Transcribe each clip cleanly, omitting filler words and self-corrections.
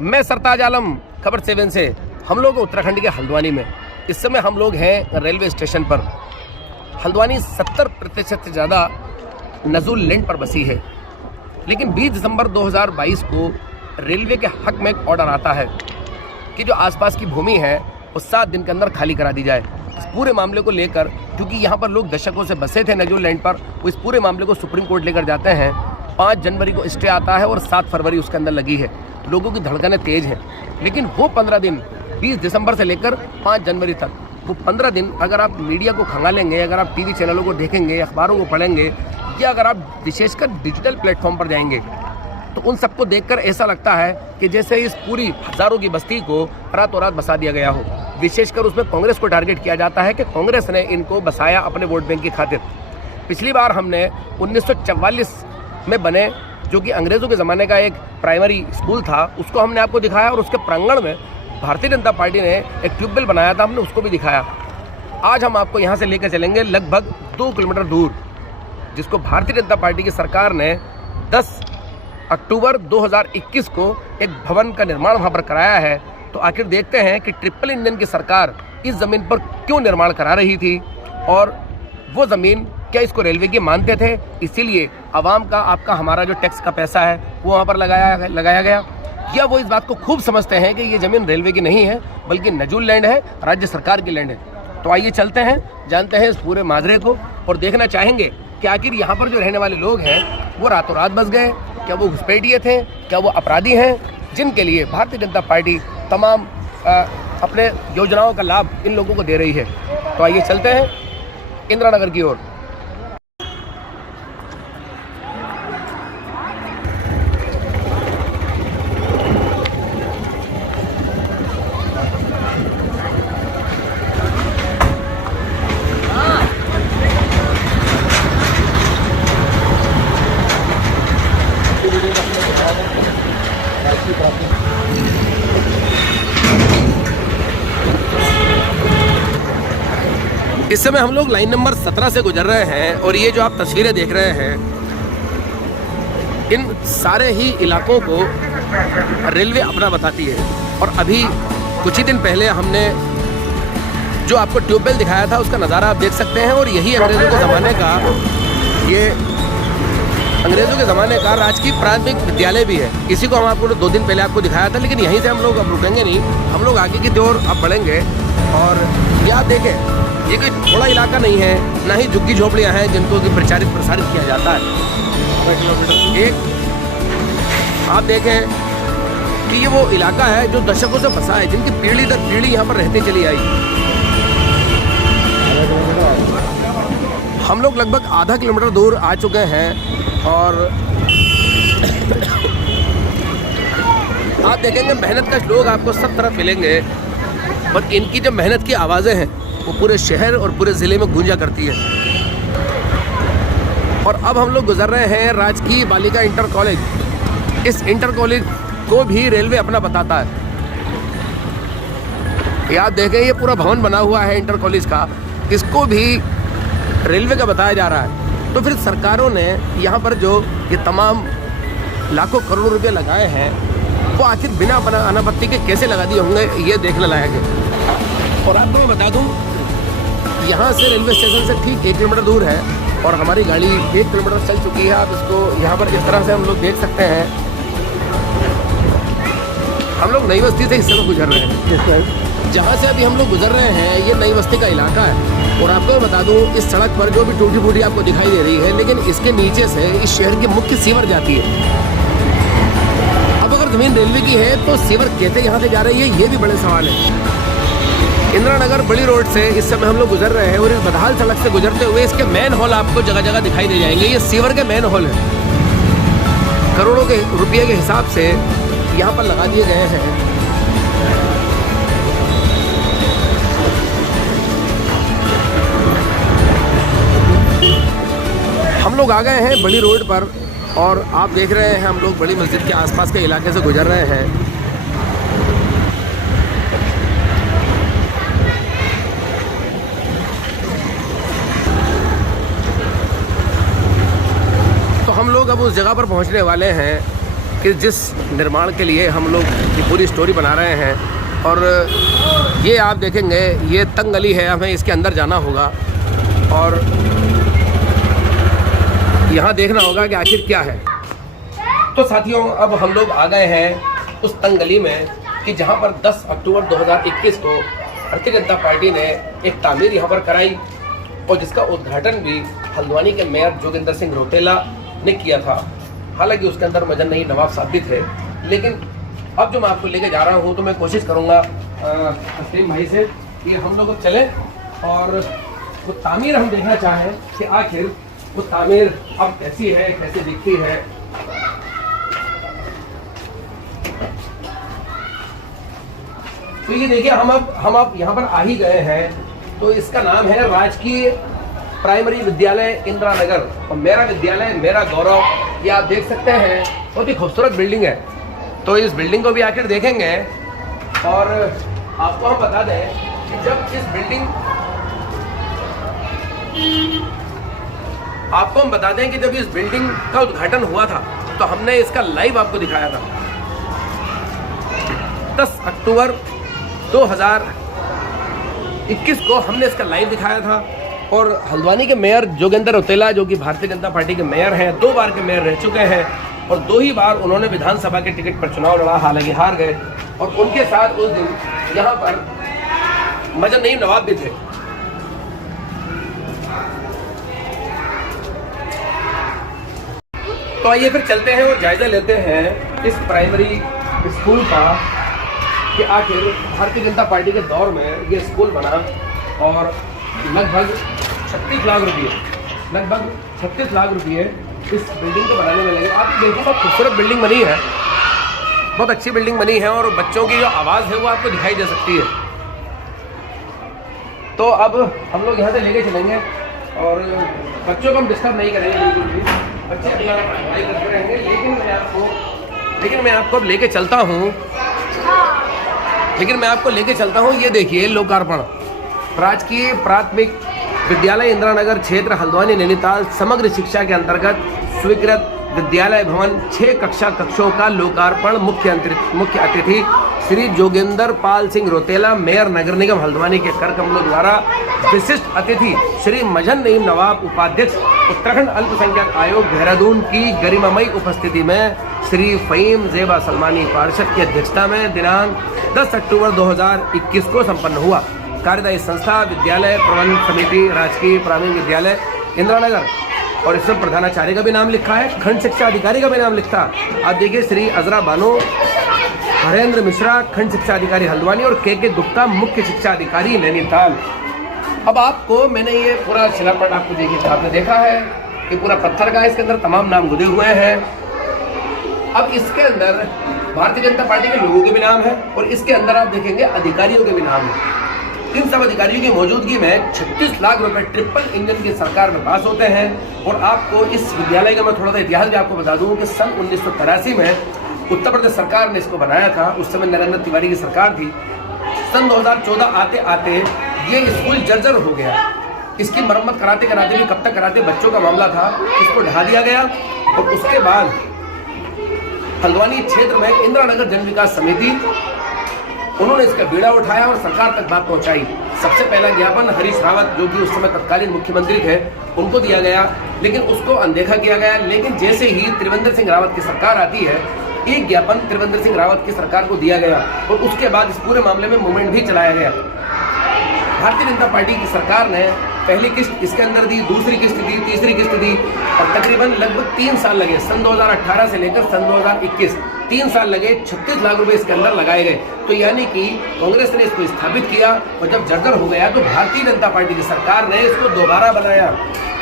मैं सरताज आलम, खबर 7 से। हम लोग उत्तराखंड के हल्द्वानी में इस समय हम लोग हैं रेलवे स्टेशन पर। हल्द्वानी 70% से ज़्यादा नज़ुल लैंड पर बसी है, लेकिन 20 दिसंबर 2022 को रेलवे के हक में एक ऑर्डर आता है कि जो आसपास की भूमि है वो 7 दिन के अंदर खाली करा दी जाए। इस पूरे मामले को लेकर, क्योंकि यहाँ पर लोग दशकों से बसे थे नज़ुल लैंड पर, वो इस पूरे मामले को सुप्रीम कोर्ट लेकर जाते हैं। 5 जनवरी को स्टे आता है और 7 फरवरी उसके अंदर लगी है। लोगों की धड़कनें तेज हैं, लेकिन वो 15 दिन 20 दिसंबर से लेकर 5 जनवरी तक, वो 15 दिन अगर आप मीडिया को खंगालेंगे, अगर आप टीवी चैनलों को देखेंगे, अखबारों को पढ़ेंगे, या अगर आप विशेषकर डिजिटल प्लेटफॉर्म पर जाएंगे, तो उन सबको देखकर ऐसा लगता है कि जैसे इस पूरी हज़ारों की बस्ती को रातों रात बसा दिया गया हो। विशेषकर उसमें कांग्रेस को टारगेट किया जाता है कि कांग्रेस ने इनको बसाया अपने वोट बैंक की खातिर। पिछली बार हमने 1944 में बने, जो कि अंग्रेज़ों के ज़माने का एक प्राइमरी स्कूल था, उसको हमने आपको दिखाया, और उसके प्रांगण में भारतीय जनता पार्टी ने एक ट्यूबवेल बनाया था, हमने उसको भी दिखाया। आज हम आपको यहाँ से लेकर चलेंगे लगभग 2 किलोमीटर दूर, जिसको भारतीय जनता पार्टी की सरकार ने 10 अक्टूबर 2021 को एक भवन का निर्माण वहाँ पर कराया है। तो आखिर देखते हैं कि ट्रिपल इंजन की सरकार इस ज़मीन पर क्यों निर्माण करा रही थी, और वो ज़मीन क्या इसको रेलवे की मानते थे, इसीलिए आवाम का, आपका, हमारा जो टैक्स का पैसा है वो वहाँ पर लगाया गया, या वो इस बात को खूब समझते हैं कि ये ज़मीन रेलवे की नहीं है बल्कि नज़ुल लैंड है, राज्य सरकार की लैंड है। तो आइए चलते हैं, जानते हैं इस पूरे माजरे को, और देखना चाहेंगे कि आखिर यहाँ पर जो रहने वाले लोग हैं वो रातों रात बस गए, क्या वो घुसपैठिए थे, क्या वो अपराधी हैं, जिनके लिए भारतीय जनता पार्टी तमाम अपने योजनाओं का लाभ इन लोगों को दे रही है। तो आइए चलते हैं इंदिरा नगर की ओर। इस समय हम लोग लाइन नंबर 17 से गुजर रहे हैं, और ये जो आप तस्वीरें देख रहे हैं, इन सारे ही इलाकों को रेलवे अपना बताती है। और अभी कुछ ही दिन पहले हमने जो आपको ट्यूबवेल दिखाया था उसका नज़ारा आप देख सकते हैं, और यही अंग्रेज़ों के ज़माने का, ये अंग्रेज़ों के ज़माने का राजकीय प्राथमिक विद्यालय भी है। इसी को हम आपको 2 दिन पहले आपको दिखाया था, लेकिन यहीं से हम लोग अब रुकेंगे नहीं, हम लोग आगे की ओर अब बढ़ेंगे। और ये आप देखें, ये कोई थोड़ा इलाका नहीं है, ना ही झुग्गी झोपड़ियाँ हैं जिनको कि प्रसारित किया जाता है। एक आप देखें कि ये वो इलाका है जो दशकों से बसा है, जिनकी पीढ़ी दर पीढ़ी यहाँ पर रहती चली आई। हम लोग लगभग आधा किलोमीटर दूर आ चुके हैं, और आप देखेंगे मेहनतकश लोग आपको सब तरफ मिलेंगे, और इनकी जो मेहनत की आवाज़ें हैं वो पूरे शहर और पूरे ज़िले में गूंजा करती है। और अब हम लोग गुजर रहे हैं राजकीय बालिका इंटर कॉलेज। इस इंटर कॉलेज को भी रेलवे अपना बताता है। याद देखें, ये पूरा भवन बना हुआ है इंटर कॉलेज का, इसको भी रेलवे का बताया जा रहा है। तो फिर सरकारों ने यहाँ पर जो ये तमाम लाखों करोड़ों रुपए लगाए हैं, वो आखिर बिना अनापत्ति के कैसे लगा दिए होंगे, ये देखने लायक है। और आपको मैं बता दूँ, यहाँ से रेलवे स्टेशन से ठीक 1 किलोमीटर दूर है, और हमारी गाड़ी 1 किलोमीटर चल चुकी है। आप इसको यहाँ पर इस तरह से हम लोग देख सकते हैं। हम लोग नई बस्ती से इस समय गुजर रहे हैं। जहाँ से अभी हम लोग गुजर रहे हैं ये नई बस्ती का इलाका है। और आपको मैं बता दूँ, इस सड़क पर जो भी टूटी फूटी आपको दिखाई दे रही है, लेकिन इसके नीचे से इस शहर की मुख्य सीवर जाती है। अब अगर ज़मीन रेलवे की है तो सीवर कैसे यहाँ से जा रही है, ये भी बड़े सवाल है। इंदिरा नगर बड़ी रोड से इस समय हम लोग गुजर रहे हैं, और इस बदहाल सड़क से गुजरते हुए इसके मेन हॉल आपको जगह जगह दिखाई दे जाएंगे। ये सीवर के मेन हॉल है, करोड़ों के रुपये के हिसाब से यहाँ पर लगा दिए गए हैं। हम लोग आ गए हैं बड़ी रोड पर, और आप देख रहे हैं हम लोग बड़ी मस्जिद के आसपास के इलाके से गुजर रहे हैं। तो हम लोग अब उस जगह पर पहुंचने वाले हैं कि जिस निर्माण के लिए हम लोग ये पूरी स्टोरी बना रहे हैं, और ये आप देखेंगे ये तंग गली है, हमें इसके अंदर जाना होगा और यहाँ देखना होगा कि आखिर क्या है। तो साथियों, अब हम लोग आ गए हैं उस तंग गली में कि जहाँ पर 10 अक्टूबर 2021 को भारतीय जनता पार्टी ने एक तामीर यहाँ पर कराई और जिसका उद्घाटन भी हल्द्वानी के मेयर जोगिंदर सिंह रौतेला ने किया था। हालांकि उसके अंदर मजन नहीं नवाब साहब भी थे, लेकिन अब जो मैं आपको लेके जा रहा हूँ तो मैं कोशिश करूँगा तस्लीम भाई से कि हम लोग चले और वो तामीर हम देखना चाहें कि आखिर वो तामीर अब कैसी है, कैसे दिखती है। तो ये देखिए, हम अब यहाँ पर आ ही गए हैं। तो इसका नाम है राजकीय प्राइमरी विद्यालय इंदिरा नगर और मेरा विद्यालय मेरा गौरव। ये आप देख सकते हैं, बहुत ही खूबसूरत बिल्डिंग है। तो इस बिल्डिंग को भी आखिर देखेंगे और आपको हम बता दें कि जब इस बिल्डिंग आपको हम बता दें कि जब इस बिल्डिंग का उद्घाटन हुआ था तो हमने इसका लाइव आपको दिखाया था। 10 अक्टूबर 2021 को हमने इसका लाइव दिखाया था और हल्द्वानी के मेयर जोगिंदर रौतेला, जो कि भारतीय जनता पार्टी के मेयर हैं, 2 बार के मेयर रह चुके हैं और 2 ही बार उन्होंने विधानसभा के टिकट पर चुनाव लड़ा, हालांकि हार गए। और उनके साथ उस दिन यहाँ पर मजन नईम नवाब भी थे। तो आइए फिर चलते हैं और जायजा लेते हैं इस प्राइमरी स्कूल का कि आखिर भारतीय जनता पार्टी के दौर में ये स्कूल बना और लगभग 36 लाख रुपये इस बिल्डिंग को बनाने में लगे। आप देखिए, बहुत खूबसूरत बिल्डिंग बनी है, बहुत अच्छी बिल्डिंग बनी है और बच्चों की जो आवाज़ है वो आपको दिखाई दे सकती है। तो अब हम लोग यहाँ से लेके चलेंगे और बच्चों को हम डिस्टर्ब नहीं करेंगे बिल्कुल भी, बच्चे अपना पढ़ाई करते रहेंगे। लेकिन मैं आपको अब लेके चलता हूँ ये देखिए, लोकार्पण राजकीय प्राथमिक विद्यालय इंदिरा नगर क्षेत्र हल्द्वानी नैनीताल समग्र शिक्षा के अंतर्गत स्वीकृत विद्यालय भवन 6 कक्षों का लोकार्पण मुख्य अतिथि श्री जोगिंदर पाल सिंह रौतेला, मेयर नगर निगम हल्द्वानी के कर कमलों द्वारा। विशिष्ट अतिथि श्री मजन नईम नवाब, उपाध्यक्ष उत्तराखंड अल्पसंख्यक आयोग देहरादून की गरिमामयी उपस्थिति में श्री फ़हीम ज़ेबा सलमानी पार्षद की अध्यक्षता में दिनांक 10 अक्टूबर 2021 को संपन्न हुआ। कार्यदायी संस्था विद्यालय प्रबंध समिति राजकीय प्राथमिक विद्यालय इंदिरा नगर और इसमें प्रधानाचार्य का भी नाम लिखा है, खंड शिक्षा अधिकारी का भी नाम लिखा। आप देखिए, श्री अजरा बानो, हरेंद्र मिश्रा खंड शिक्षा अधिकारी हल्द्वानी और के गुप्ता मुख्य शिक्षा अधिकारी नैनीताल। अब आपको मैंने ये पूरा शिलापट आपको देखिए, आपने देखा है कि पूरा पत्थर का, इसके अंदर तमाम नाम गुदे हुए हैं। अब इसके अंदर भारतीय जनता पार्टी के लोगों के भी नाम है और इसके अंदर आप देखेंगे अधिकारियों के भी नाम है। इन सब अधिकारियों की मौजूदगी में 36 लाख रुपए ट्रिपल इंजन की सरकार में पास होते हैं। और आपको इस विद्यालय का मैं थोड़ा सा इतिहास भी आपको बता दूं कि सन 1983 में उत्तर प्रदेश सरकार ने इसको बनाया था। उस समय नरेंद्र तिवारी की सरकार थी। सन 2014 आते आते ये स्कूल जर्जर हो गया। इसकी मरम्मत कराते भी कब तक कराते, बच्चों का मामला था, इसको ढा दिया गया। और उसके बाद हल्द्वानी क्षेत्र में इंदिरा नगर जन विकास समिति, उन्होंने इसका बीड़ा उठाया और सरकार तक बात पहुंचाई। सबसे पहला ज्ञापन हरीश रावत, जो कि उस समय तत्कालीन मुख्यमंत्री थे, उनको दिया गया, लेकिन उसको अनदेखा किया गया। लेकिन जैसे ही त्रिवेंद्र सिंह रावत की सरकार आती है, एक ज्ञापन त्रिवेंद्र सिंह रावत की सरकार को दिया गया और उसके बाद इस पूरे मामले में मूवमेंट भी चलाया गया। भारतीय जनता पार्टी की सरकार ने पहली किस्त इसके अंदर दी, दूसरी किस्त दी, तीसरी किस्त दी और तकरीबन लगभग 3 साल लगे। सन 2018 से लेकर सन 2021 3 साल लगे, 36 लाख रुपए इसके अंदर लगाए गए। तो यानी कि कांग्रेस ने इसको स्थापित किया और जब जर्जर हो गया तो भारतीय जनता पार्टी की सरकार ने इसको दोबारा बनाया।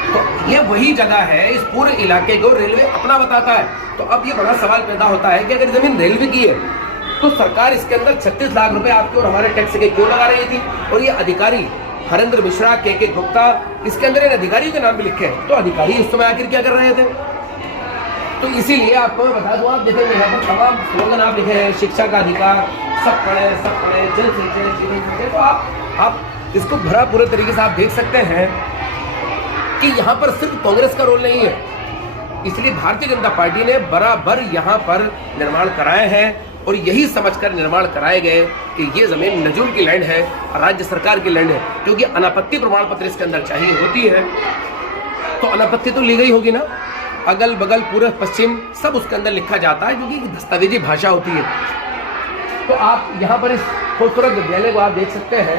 तो ये वही जगह है, इस पूरे इलाके को रेलवे अपना बताता है। तो अब ये बड़ा सवाल पैदा होता है कि अगर जमीन रेलवे की है तो सरकार इसके अंदर 36 लाख रुपए आपके और हमारे टैक्स के क्यों लगा रही थी? और ये अधिकारी हरेंद्र मिश्रा, के गुप्ता, इसके अंदर इन अधिकारियों के नाम भी लिखे हैं। तो अधिकारी इस समय आखिर क्या कर रहे थे? तो इसीलिए आपको मैं बता दूं, आप देखेंगे यहाँ पर तमाम स्लोगन आप लिखे हैं, शिक्षा का अधिकार, सब पढ़े, जल सिंचाई। तो आप इसको भरा पूरे तरीके से आप देख सकते हैं कि यहाँ पर सिर्फ कांग्रेस का रोल नहीं है, इसलिए भारतीय जनता पार्टी ने बराबर यहाँ पर निर्माण कराए हैं और यही समझकर निर्माण कराए गए कि ये ज़मीन नजूल की लैंड है, राज्य सरकार की लैंड है, क्योंकि अनापत्ति प्रमाण पत्र इसके अंदर चाहिए होती है। तो अनापत्ति तो ली गई होगी ना, अगल बगल पूर्व पश्चिम सब उसके अंदर लिखा जाता है, क्योंकि दस्तावेजी भाषा होती है। तो आप यहाँ पर इस खूबसूरत विद्यालय को आप देख सकते हैं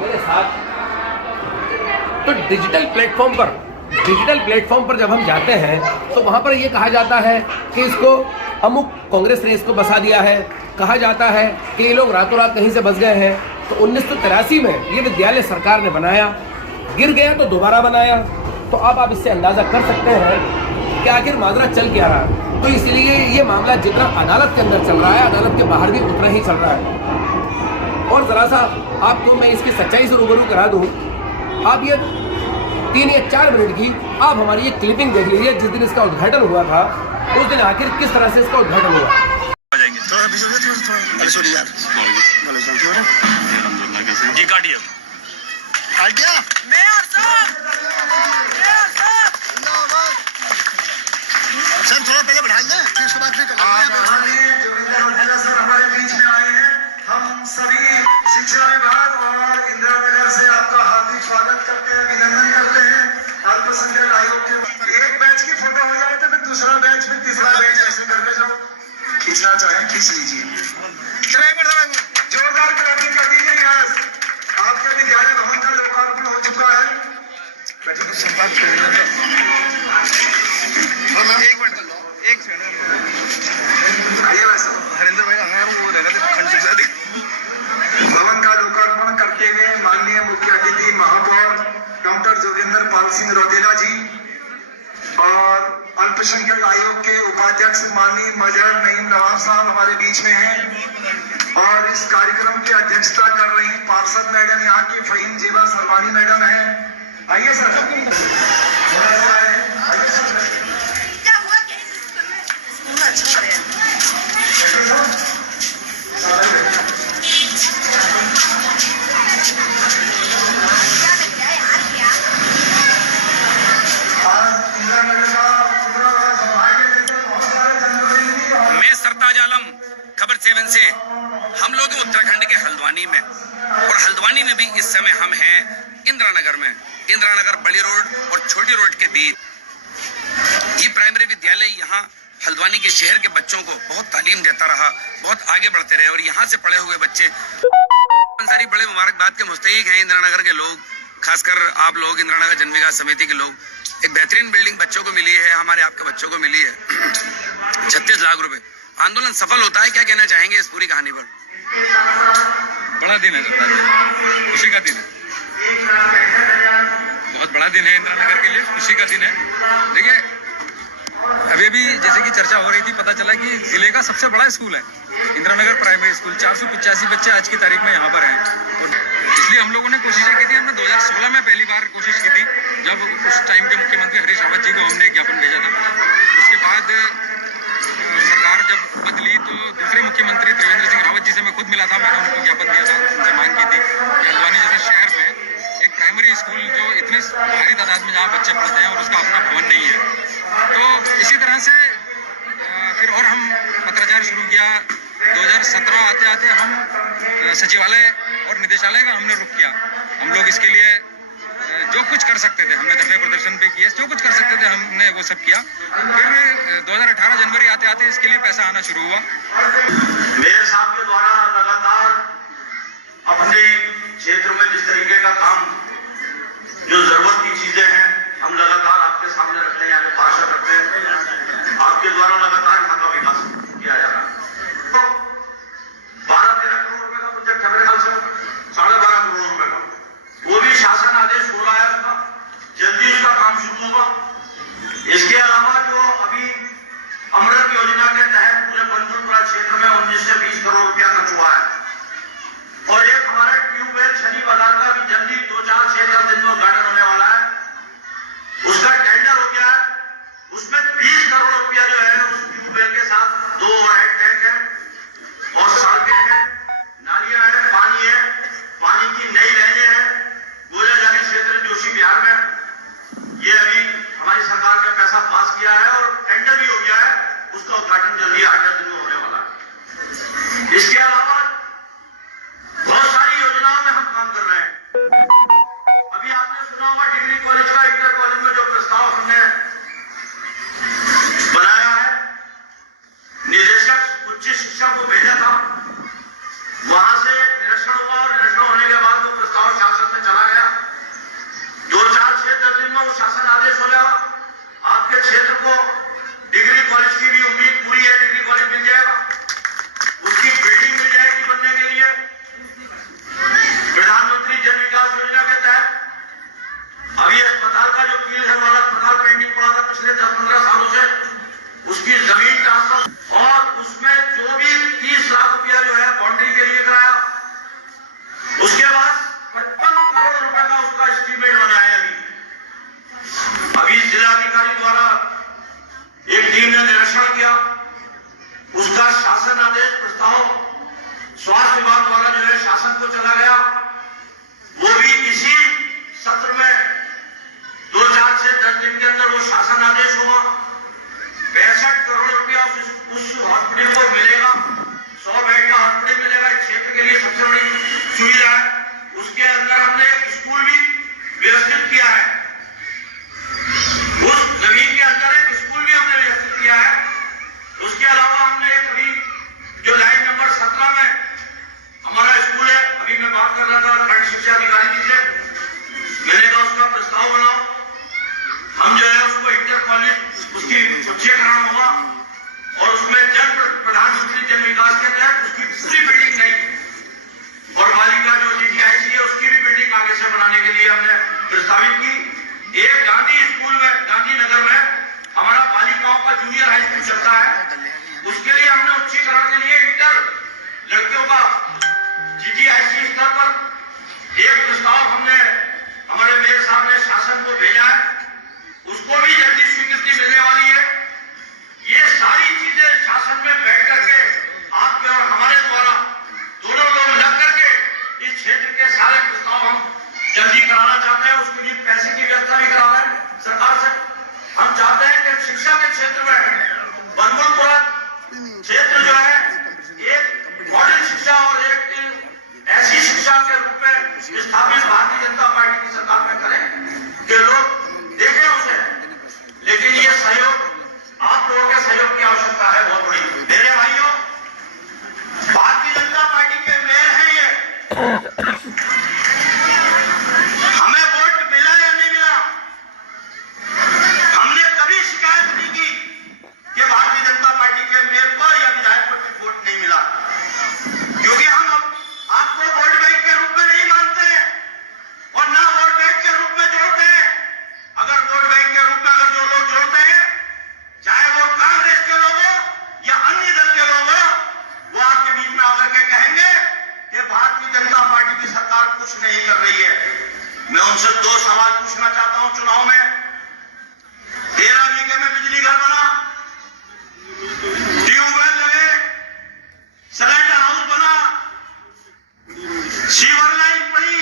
मेरे साथ। तो डिजिटल प्लेटफॉर्म पर जब हम जाते हैं तो वहाँ पर ये कहा जाता है कि इसको अमुक कांग्रेस ने इसको बसा दिया है, कहा जाता है कि ये लोग रातों रात कहीं से बस गए हैं। तो 1983 में ये विद्यालय सरकार ने बनाया, गिर गया तो दोबारा बनाया। तो अब आप इससे अंदाज़ा कर सकते हैं कि आखिर माजरा चल क्या रहा है। तो इसलिए ये मामला जितना अदालत के अंदर चल रहा है, अदालत के बाहर भी उतना ही चल रहा है। और ज़रा सा आपको मैं इसकी सच्चाई से रूबरू करा दूँ। आप ये 3 या 4 मिनट की आप हमारी ये क्लिपिंग देख लीजिए। जिस दिन इसका उद्घाटन हुआ था उस दिन आखिर किस तरह से इसका उद्घाटन हुआ। जी काटिए। सर थोड़ा पहले बढ़ाएंगे, उसके बाद हमारे बीच में आए हैं। हम सभी शिक्षा विभाग और इंदिरा नगर से आपका हार्दिक स्वागत करते हैं, अभिनंदन करते हैं। अल्पसंख्यक आयोग के एक बैच की फोटो हो जाए तो फिर दूसरा बैच, फिर तीसरा बैच, ऐसे करके जाओ। खींचना चाहें खींच लीजिए। जोरदार क्लैपिंग कर दीजिए। यस, आपके विद्यालय भवन का लोकार्पण हो चुका है। हरिंदर भाई वो भवन का लोकार्पण करते हुए माननीय मुख्य अतिथि महापौर डॉक्टर जोगिंदर पाल सिंह रौतेला जी और अल्पसंख्यक आयोग के उपाध्यक्ष माननीय मजहर नईम नवाब साहब हमारे बीच में हैं। और इस कार्यक्रम की अध्यक्षता कर रही पार्षद मैडम यहाँ की फहीम जेबा सरवानी मैडम है। आइए सर। खबर 7 से हम लोग उत्तराखंड के हल्द्वानी में, और हल्द्वानी में भी इस समय हम हैं इंदिरा नगर में। इंदिरा नगर बड़ी रोड और छोटी रोड के बीच ये प्राइमरी विद्यालय यहाँ हल्द्वानी के शहर के बच्चों को बहुत तालीम देता रहा, बहुत आगे बढ़ते रहे। और यहाँ से पढ़े हुए बच्चे सारी बड़े मुबारकबाद के मुस्तहिक हैं इंदिरा नगर के लोग, खासकर आप लोग इंदिरा नगर जन विकास समिति के लोग। एक बेहतरीन बिल्डिंग बच्चों को मिली है, हमारे आपके बच्चों को मिली है। 36 लाख रुपए। आंदोलन सफल होता है। क्या कहना चाहेंगे इस पूरी कहानी पर? बड़ा दिन है, खुशी का दिन है, बहुत बड़ा दिन है इंदिरा नगर के लिए, खुशी का दिन है। देखिए अभी भी जैसे कि चर्चा हो रही थी, पता चला कि जिले का सबसे बड़ा स्कूल है इंदिरा नगर प्राइमरी स्कूल। 485 बच्चे आज की तारीख में यहाँ पर हैं। इसलिए हम लोगों ने कोशिशें की थी। हमने 2016 में पहली बार कोशिश की थी, जब उस टाइम के मुख्यमंत्री हरीश रावत जी को हमने ज्ञापन भेजा था। उसके बाद सरकार जब बदली तो दूसरे मुख्यमंत्री त्रिवेंद्र सिंह रावत जी से मैं खुद मिला था। मैंने उनको ज्ञापन दिया था, उनसे मांग की थी कि हल्द्वानी जैसे शहर में एक प्राइमरी स्कूल जो इतनी भारी तादाद में जहाँ बच्चे पढ़ते हैं और उसका अपना भवन नहीं है, तो इसी तरह से फिर और हम पत्राचार शुरू किया। 2017 आते आते हम सचिवालय और निदेशालय का हमने रुख किया। हम लोग इसके लिए जो कुछ कर सकते थे हमने धरने प्रदर्शन पे किया, जो कुछ कर सकते थे हमने वो सब किया। फिर 2018 जनवरी आते आते इसके लिए पैसा आना शुरू हुआ। मेयर साहब के द्वारा लगातार अपने क्षेत्र में जिस तरीके का काम, जो जरूरत की चीजें हैं, हम लगातार आपके सामने रखते हैं, यहाँ पे पार्षद रखते हैं। आपके द्वारा लगातार यहाँ का विकास किया जा रहा है। तो 12-13 करोड़ रुपए का प्रोजेक्ट है मेरे ख्याल से, 12.5 करोड़ रुपए का, वो भी शासन आदेश हो रहा है, जल्दी उसका काम शुरू होगा। इसके अलावा जो अभी अमृत योजना के तहत पूरे पंचकुला क्षेत्र में 19 से 20 करोड़ रुपया खर्च हुआ है। और एक हमारा ट्यूबवेल शनि बाजार का भी जल्दी 2-4-6 दिन में उद्घाटन होने वाला है, उसका टेंडर हो गया है। उसमें 20 करोड़ रुपया जो है उस ट्यूबवेल के साथ इसके अलावा बहुत सारी योजनाओं में हम काम कर रहे हैं। अभी आपने सुना होगा डिग्री कॉलेज का, इंटर कॉलेज में जो प्रस्ताव हमने बनाया है, निदेशक उच्च शिक्षा को भेजा था, वहां से निरीक्षण हुआ और निरीक्षण होने के बाद वो प्रस्ताव शासन में चला गया। 2-4-6-10 दिन में वो शासन आदेश हो गया। आपके क्षेत्र को डिग्री कॉलेज की भी उम्मीद पूरी है, डिग्री कॉलेज मिल जाएगा, उसकी बिल्डिंग मिल जाएगी बनने के लिए। प्रधानमंत्री जन विकास योजना के तहत अभी अस्पताल का जो कील है वाला अस्पताल पेंडिंग पड़ा था पिछले 10-15 सालों से, उसकी जमीन ट्रांसफर और उसमें जो भी 30 लाख रुपया जो है बाउंड्री के लिए कराया। उसके बाद 55 करोड़ रुपए का उसका एस्टीमेट बना है। अभी जिलाधिकारी द्वारा एक टीम ने निरीक्षण किया, उसका शासन आदेश प्रस्ताव स्वास्थ्य विभाग द्वारा जो है शासन को चला गया। वो भी इसी सत्र में 2-4-10 दिन के अंदर वो शासन आदेश हुआ। 65 करोड़ रुपया उस हॉस्पिटल को मिलेगा। 100 बेड का हॉस्पिटल मिलेगा। इस क्षेत्र के लिए सबसे बड़ी सुविधा है। उसके अंदर हमने एक स्कूल भी व्यवस्थित किया है। उस जमीन के अंदर एक स्कूल भी हमने व्यवस्थित किया है। उसके अलावा हमने एक अभी जो लाइन नंबर 17 में हमारा स्कूल है, अभी मैं बात कर रहा था खंड शिक्षा अधिकारी जी से, मैंने कहा उसका प्रस्ताव बनाओ, हम जो है उसको इंटर कॉलेज उसकी उच्चीकरण होगा और उसमें प्रधानमंत्री जन विकास के तहत उसकी पूरी बिल्डिंग नहीं और बालिका जो GTIC है उसकी भी बिल्डिंग आगे से बनाने के लिए हमने प्रस्तावित की। एक गांधी स्कूल में, गांधीनगर में हमारा बालिकाओं का जूनियर हाई स्कूल चलता है, उसके लिए हमने उच्चीकरण के लिए इंटर लड़कियों का GTIC स्तर पर एक प्रस्ताव हमने हमारे मेयर साहब ने शासन को भेजा है। उसको भी जल्दी स्वीकृति मिलने वाली है। ये सारी चीजें शासन में बैठ करके आपके और हमारे द्वारा दोनों लोग लग करके इस क्षेत्र के सारे प्रस्ताव हम जल्दी कराना चाहते हैं। उसके लिए पैसे की व्यवस्था भी करा रहे हैं सरकार से। हम चाहते हैं कि शिक्षा के क्षेत्र में बनमुलपुरा क्षेत्र जो है एक मॉडल शिक्षा और एक ऐसी शिक्षा के रूप में स्थापित भारतीय जनता पार्टी की सरकार में करें कि लोग देखें उसे। लेकिन ये सहयोग आप लोगों के सहयोग की आवश्यकता है बहुत बड़ी। मेरे भाइयों, भारतीय जनता पार्टी के मेयर हैं ये। हमें वोट मिला या नहीं मिला, हमने कभी शिकायत नहीं की कि भारतीय जनता पार्टी के मेयर को या विधायक को वोट नहीं मिला, क्योंकि हम आपको वोट बैंक के रूप में नहीं मानते हैं और ना वोट बैंक के रूप में जोड़ते हैं। अगर वोट बैंक के रूप में अगर जो लोग जोड़ते हैं, चाहे वो कांग्रेस के लोग हो या अन्य दल के लोग हो, वो आपके बीच में आकर के कहेंगे कि भारतीय जनता पार्टी की सरकार कुछ नहीं कर रही है। मैं उनसे 2 सवाल पूछना चाहता हूं। चुनाव में 13 बीघे में बिजली घर बना, ट्यूबवेल लगे, सिलेंडर हाउस बना, सीवर लाइन पड़ी,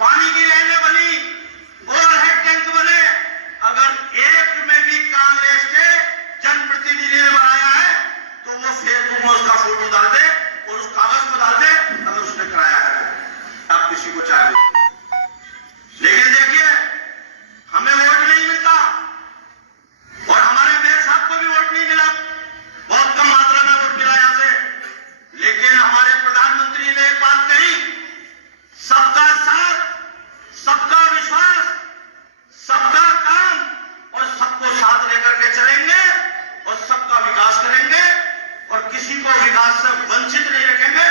पानी की लाइनें बनी, ओवरहेड टैंक बने। अगर एक में भी कांग्रेस के जनप्रतिनिधि ने बनाया है तो वो फेसबुक में उसका फोटो डाल दे और उस कागज को डाल दे अगर उसने कराया है। आप किसी को चाहे, लेकिन देखिए हमें वोट नहीं मिलता और हमारे मेयर साहब को भी वोट नहीं मिला। बहुत कम मात्रा में वोट मिला यहां से। लेकिन हमारे प्रधानमंत्री ने एक बात कही, सबका साथ, सबका विश्वास, सबका काम और सबको साथ लेकर के चलेंगे और सबका विकास करेंगे और किसी को विकास से वंचित नहीं रखेंगे।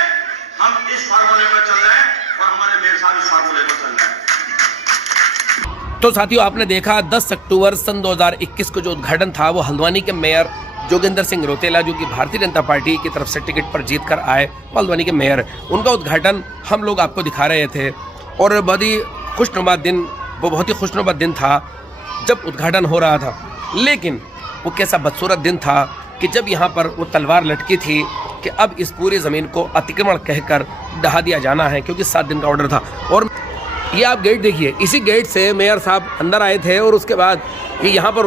हम इस फार्मूले पर चल रहे हैं और हमारे मेयर साहब इस फार्मूले पर चल रहे हैं। तो साथियों, आपने देखा 10 अक्टूबर सन 2021 को जो उद्घाटन था वो हल्द्वानी के मेयर जोगिंदर सिंह रोतेला, जो कि भारतीय जनता पार्टी की तरफ से टिकट पर जीत कर आए, हल्द्वानी के मेयर, उनका उद्घाटन हम लोग आपको दिखा रहे थे। और बहुत ही खुशनुमा दिन, वो बहुत ही खुशनुमा दिन था जब उद्घाटन हो रहा था। लेकिन वो कैसा बदसूरत दिन था कि जब यहाँ पर वो तलवार लटकी थी कि अब इस पूरी ज़मीन को अतिक्रमण कहकर ढहा दिया जाना है, क्योंकि 7 दिन का ऑर्डर था। और ये आप गेट देखिए, इसी गेट से मेयर साहब अंदर आए थे और उसके बाद ये यहाँ पर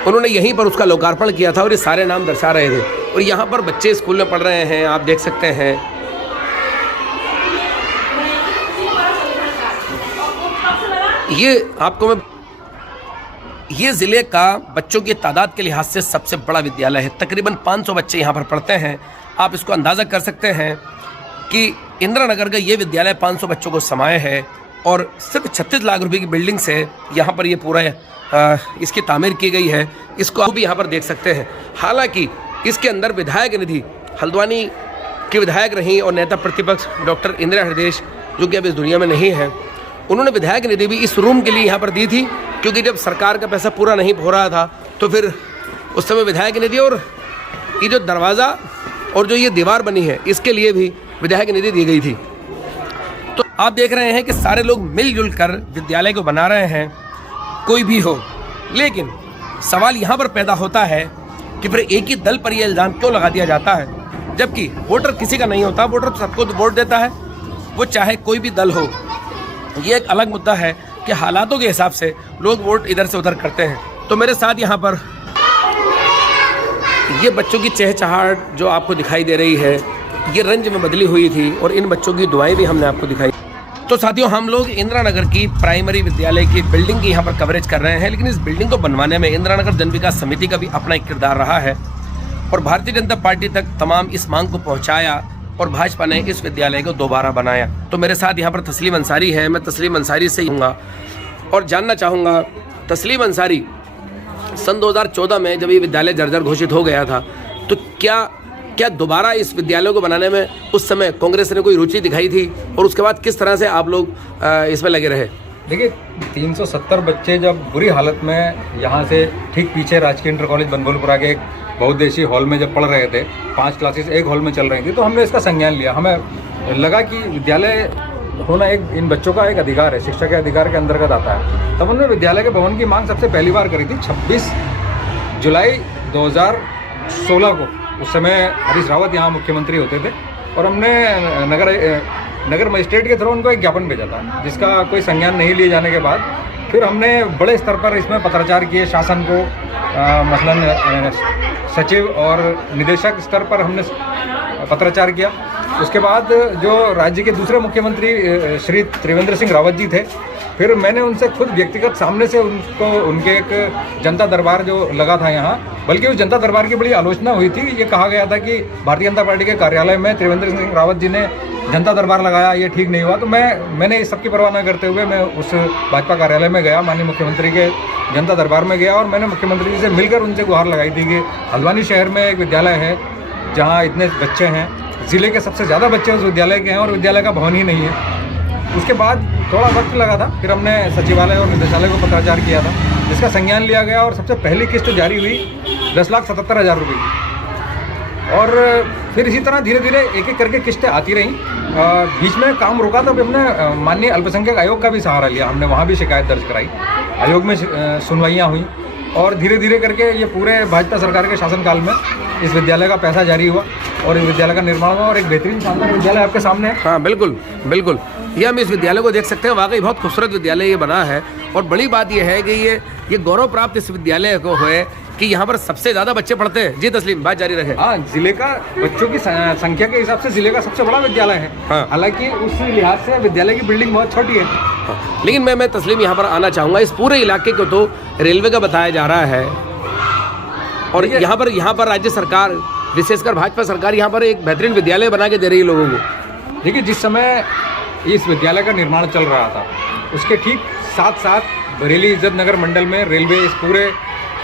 उन्होंने यहीं पर उसका लोकार्पण किया था और ये सारे नाम दर्शा रहे थे। और यहाँ पर बच्चे स्कूल में पढ़ रहे हैं, आप देख सकते हैं। ये ज़िले का बच्चों की तादाद के लिहाज से सबसे बड़ा विद्यालय है। तकरीबन 500 बच्चे यहाँ पर पढ़ते हैं। आप इसको अंदाज़ा कर सकते हैं कि इंदिरा नगर का ये विद्यालय 500 बच्चों को समाये है और सिर्फ 36 लाख रुपए की बिल्डिंग से यहाँ पर ये पूरा इसकी तामीर की गई है। इसको आप भी यहाँ पर देख सकते हैं। हालांकि इसके अंदर विधायक निधि हल्द्वानी की विधायक रहीं और नेता प्रतिपक्ष डॉक्टर इंदिरा हृदय, जो कि अब इस दुनिया में नहीं है, उन्होंने विधायक निधि भी इस रूम के लिए यहाँ पर दी थी, क्योंकि जब सरकार का पैसा पूरा नहीं हो रहा था तो फिर उस समय विधायक निधि और ये जो दरवाज़ा और जो ये दीवार बनी है इसके लिए भी विधायक निधि दी गई थी। तो आप देख रहे हैं कि सारे लोग मिलजुल कर विद्यालय को बना रहे हैं, कोई भी हो। लेकिन सवाल यहाँ पर पैदा होता है कि फिर एक ही दल पर यह इल्ज़ाम क्यों लगा दिया जाता है, जबकि वोटर किसी का नहीं होता। वोटर सबको तो वोट देता है, वो चाहे कोई भी दल हो। ये एक अलग मुद्दा है कि हालातों के हिसाब से लोग वोट इधर से उधर करते हैं। तो मेरे साथ यहाँ पर ये बच्चों की चहचहाट जो आपको दिखाई दे रही है, ये रंज में बदली हुई थी और इन बच्चों की दुआएं भी हमने आपको दिखाई। तो साथियों, हम लोग इंदिरा नगर की प्राइमरी विद्यालय की बिल्डिंग की यहाँ पर कवरेज कर रहे हैं, लेकिन इस बिल्डिंग को बनवाने में इंदिरा नगर जन विकास समिति का भी अपना एक किरदार रहा है और भारतीय जनता पार्टी तक तमाम इस मांग को पहुँचाया और भाजपा ने इस विद्यालय को दोबारा बनाया। तो मेरे साथ यहाँ पर तस्लीम अंसारी है। मैं तस्लीम अंसारी से हूँगा और जानना चाहूँगा, तस्लीम अंसारी, सन 2014 में जब ये विद्यालय जर्जर घोषित हो गया था, तो क्या दोबारा इस विद्यालय को बनाने में उस समय कांग्रेस ने कोई रुचि दिखाई थी और उसके बाद किस तरह से आप लोग इसमें लगे रहे? देखिए, 370 बच्चे जब बुरी हालत में यहाँ से ठीक पीछे राजकीय इंटर कॉलेज बनबोलपुरा के एक बहुउद्देशीय हॉल में जब पढ़ रहे थे, 5 क्लासेस एक हॉल में चल रही थी, तो हमने इसका संज्ञान लिया। हमें लगा कि विद्यालय होना एक इन बच्चों का एक अधिकार है, शिक्षा के अधिकार के अंतर्गत आता है। तब हमने विद्यालय के भवन की मांग सबसे पहली बार करी थी 26 जुलाई 2016 को। उस समय हरीश रावत यहाँ मुख्यमंत्री होते थे और हमने नगर मजिस्ट्रेट के थ्रू उनको एक ज्ञापन भेजा था, जिसका कोई संज्ञान नहीं लिए जाने के बाद फिर हमने बड़े स्तर पर इसमें पत्राचार किए शासन को, मसलन सचिव और निदेशक स्तर पर हमने पत्राचार किया। उसके बाद जो राज्य के दूसरे मुख्यमंत्री श्री त्रिवेंद्र सिंह रावत जी थे, फिर मैंने उनसे खुद व्यक्तिगत सामने से उनके एक जनता दरबार जो लगा था यहाँ, बल्कि उस जनता दरबार की बड़ी आलोचना हुई थी। ये कहा गया था कि भारतीय जनता पार्टी के कार्यालय में त्रिवेंद्र सिंह रावत जी ने जनता दरबार लगाया, ये ठीक नहीं हुआ। तो मैंने इस सब की परवाह न करते हुए मैं उस भाजपा कार्यालय में गया, माननीय मुख्यमंत्री के जनता दरबार में गया और मैंने मुख्यमंत्री जी से मिलकर उनसे गुहार लगाई थी कि हल्द्वानी शहर में एक विद्यालय है जहाँ इतने बच्चे हैं, ज़िले के सबसे ज़्यादा बच्चे उस विद्यालय के हैं और विद्यालय का भवन ही नहीं है। उसके बाद थोड़ा वक्त लगा था, फिर हमने सचिवालय और निदेशालय को पत्राचार किया था, जिसका संज्ञान लिया गया और सबसे पहली किस्त जारी हुई 10,77,000 रुपये की। और फिर इसी तरह धीरे धीरे एक एक करके किस्तें आती रहीं। बीच में काम रुका तो हमने माननीय अल्पसंख्यक आयोग का भी सहारा लिया, हमने वहाँ भी शिकायत दर्ज कराई, आयोग में सुनवाइयाँ हुई और धीरे धीरे करके ये पूरे भाजपा सरकार के शासनकाल में इस विद्यालय का पैसा जारी हुआ और इस विद्यालय का निर्माण हुआ और एक बेहतरीन शानदार विद्यालय आपके सामने है। हाँ, बिल्कुल बिल्कुल, ये हम इस विद्यालय को देख सकते हैं। वाकई बहुत खूबसूरत विद्यालय ये बना है और बड़ी बात यह है कि ये गौरव प्राप्त इस विद्यालय को है कि यहाँ पर सबसे ज़्यादा बच्चे पढ़ते हैं। जी तस्लीम, बात जारी रहे। हाँ, जिले का बच्चों की संख्या के हिसाब से जिले का सबसे बड़ा विद्यालय है। हाँ। हालांकि उस लिहाज से विद्यालय की बिल्डिंग बहुत छोटी है। हाँ। लेकिन मैं तस्लीम यहाँ पर आना चाहूँगा, इस पूरे इलाके को तो रेलवे का बताया जा रहा है और यहाँ पर राज्य सरकार, विशेषकर भाजपा सरकार, यहाँ पर एक बेहतरीन विद्यालय बना के दे रही है लोगों को। देखिए, जिस समय इस विद्यालय का निर्माण चल रहा था उसके ठीक साथ साथ बरेली इज्जत नगर मंडल में रेलवे इस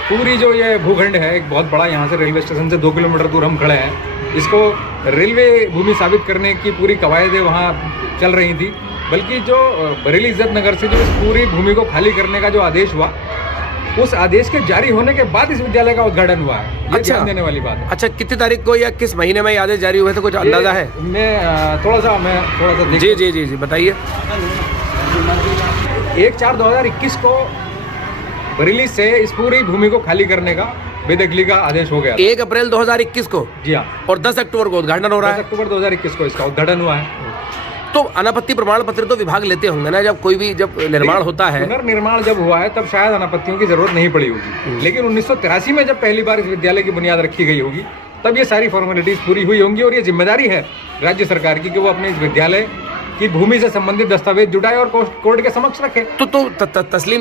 पूरी जो ये भूखंड है, एक बहुत बड़ा, यहाँ से रेलवे स्टेशन से 2 किलोमीटर दूर हम खड़े हैं, इसको रेलवे भूमि साबित करने की पूरी कवायदें वहाँ चल रही थी। बल्कि जो बरेली इज्जत नगर से जो इस पूरी भूमि को खाली करने का जो आदेश हुआ, उस आदेश के जारी होने के बाद इस विद्यालय का उद्घाटन हुआ है। ये ध्यान देने वाली बात है। अच्छा, कितनी तारीख को या किस महीने में आदेश जारी हुए थे, कुछ अंदाजा है? मैं थोड़ा सा जी बताइए। 1/4/2021 को बरेली से इस पूरी भूमि को खाली करने का बेदखली का आदेश हो गया। 1 अप्रैल 2021 को? जी हाँ। और 10 अक्टूबर को उद्घाटन हो रहा है। 10 अक्टूबर 2021 को इसका उद्घाटन हुआ है। तो अनापत्ति प्रमाण पत्र तो विभाग लेते होंगे ना, जब कोई भी निर्माण होता है? पुनर्निर्माण जब हुआ है तब शायद अनापत्तियों की जरूरत नहीं पड़ी होगी, लेकिन 1983 में जब पहली बार इस विद्यालय की बुनियाद रखी गई होगी तब ये सारी फॉर्मेलिटीज़ पूरी हुई होंगी। और ये जिम्मेदारी है राज्य सरकार की कि वो अपने इस विद्यालय की भूमि से संबंधित दस्तावेज जुटाए और कोर्ट के समक्ष रखे।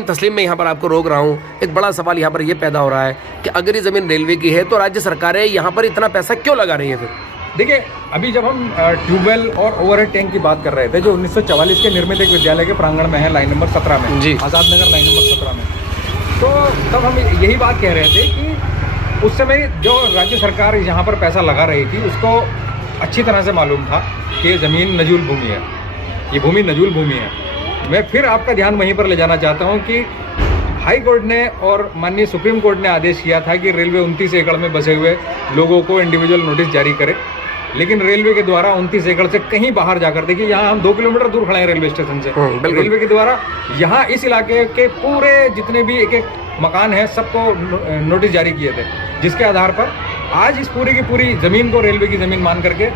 तस्लीम मैं यहाँ पर आपको रोक रहा हूँ। एक बड़ा सवाल यहाँ पर ये पैदा हो रहा है कि अगर ये ज़मीन रेलवे की है तो राज्य सरकारें यहाँ पर इतना पैसा क्यों लगा रही है फिर? देखिए, अभी जब हम ट्यूबवेल और ओवरहेड टैंक की बात कर रहे थे, जो 1944 के निर्मित एक विद्यालय के प्रांगण में है, लाइन नंबर 17 में जी, आज़ाद नगर लाइन नंबर 17 में, तो तब हम यही बात कह रहे थे कि उस समय जो राज्य सरकार यहाँ पर पैसा लगा रही थी उसको अच्छी तरह से मालूम था कि ये ज़मीन नजूल भूमि है, ये भूमि नजूल भूमि है। मैं फिर आपका ध्यान वहीं पर ले जाना चाहता हूँ कि हाई कोर्ट ने और माननीय सुप्रीम कोर्ट ने आदेश किया था कि रेलवे 29 एकड़ में बसे हुए लोगों को इंडिविजुअल नोटिस जारी करे, लेकिन रेलवे के द्वारा 29 एकड़ से कहीं बाहर जाकर, देखिए यहाँ हम 2 किलोमीटर दूर खड़े हैं रेलवे स्टेशन से, रेलवे के द्वारा यहाँ इस इलाके के पूरे जितने भी एक एक मकान हैं सबको नोटिस जारी किए थे, जिसके आधार पर आज इस पूरी की पूरी ज़मीन को रेलवे की ज़मीन मान करके